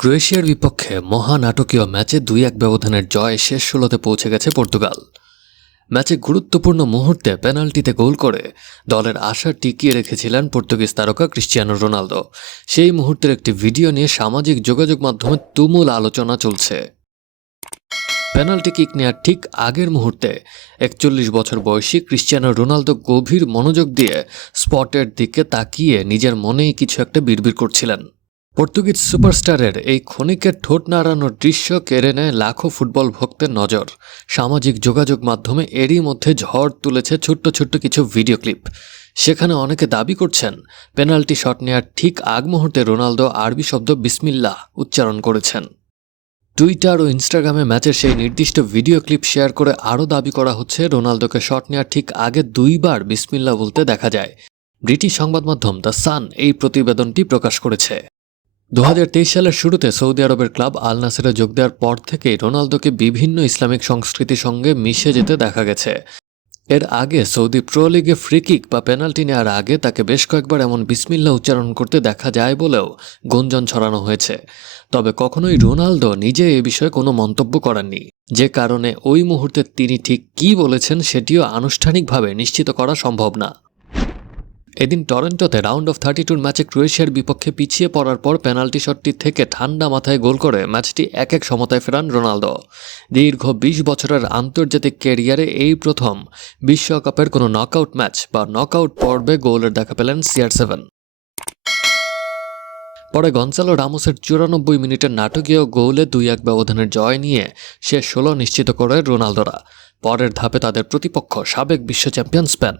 ক্রোয়েশিয়ার বিপক্ষে মহানাটকীয় ম্যাচে ২-১ ব্যবধানের জয়ে শেষ ১৬তে পৌঁছে গেছে পর্তুগাল। ম্যাচে গুরুত্বপূর্ণ মুহূর্তে পেনাল্টিতে গোল করে দলের আশা টিকিয়ে রেখেছিলেন পর্তুগিজ তারকা ক্রিশ্চিয়ানো রোনালদো। সেই মুহূর্তের একটি ভিডিও নিয়ে সামাজিক যোগাযোগ মাধ্যমে তুমুল আলোচনা চলছে। পেনাল্টি কিক নেওয়ার ঠিক আগের মুহূর্তে ৪১ বছর বয়সী ক্রিশ্চিয়ানো রোনালদো গভীর মনোযোগ দিয়ে স্পটের দিকে তাকিয়ে নিজের মনেই কিছু একটা বিড়বিড় করছিলেন। পর্তুগিজ সুপারস্টারের এই ক্ষণিকের ঠোঁট নাড়ানোর দৃশ্য কেড়ে নেয় লাখো ফুটবল ভক্তের নজর। সামাজিক যোগাযোগ মাধ্যমে এরই মধ্যে ঝড় তুলেছে ছোট্ট ছোট্ট কিছু ভিডিও ক্লিপ। সেখানে অনেকে দাবি করছেন পেনাল্টি শট নেওয়ার ঠিক আগ মুহূর্তে রোনালদো আরবি শব্দ বিসমিল্লাহ উচ্চারণ করেছেন। টুইটার ও ইনস্টাগ্রামে ম্যাচের সেই নির্দিষ্ট ভিডিও ক্লিপ শেয়ার করে আরও দাবি করা হচ্ছে রোনালদোকে শট নেওয়ার ঠিক আগে ২ বার বিসমিল্লাহ বলতে দেখা যায়। ব্রিটিশ সংবাদ মাধ্যম দ্য সান এই প্রতিবেদনটি প্রকাশ করেছে। ২০২৩ সালের শুরুতে সৌদি আরবের ক্লাব আল নাসেরে যোগ দেওয়ার পর থেকেই রোনালদোকে বিভিন্ন ইসলামিক সংস্কৃতির সঙ্গে মিশে যেতে দেখা গেছে। এর আগে সৌদি প্রো লিগে ফ্রি কিক বা পেনাল্টি নেওয়ার আগে তাকে বেশ কয়েকবার এমন বিসমিল্লাহ উচ্চারণ করতে দেখা যায় বলেও গুঞ্জন ছড়ানো হয়েছে। তবে কখনোই রোনালদো নিজে এ বিষয়ে কোনো মন্তব্য করেননি, যে কারণে ওই মুহূর্তে তিনি ঠিক কী বলেছেন সেটিও আনুষ্ঠানিকভাবে নিশ্চিত করা সম্ভব না। এদিন টরন্টোতে রাউন্ড অফ 32 ম্যাচে ক্রোয়েশিয়ার বিপক্ষে পিছিয়ে পড়ার পর পেনাল্টি শটটি থেকে ঠান্ডা মাথায় গোল করে ম্যাচটি ১-১ সমতায় ফেরান রোনালদো। দীর্ঘ ২০ বছরের আন্তর্জাতিক ক্যারিয়ারে এই প্রথম বিশ্বকাপের কোনো নকআউট ম্যাচ বা নকআউট পর্বে গোলের দেখা পেলেন CR7। পরে গনসালো রামোসের ৯৪ মিনিটের নাটকীয় গোলে ২-১ ব্যবধানের জয় নিয়ে শেষ ১৬ নিশ্চিত করে রোনালদোরা। পরের ধাপে তাদের প্রতিপক্ষ সাবেক বিশ্ব চ্যাম্পিয়ন স্পেন।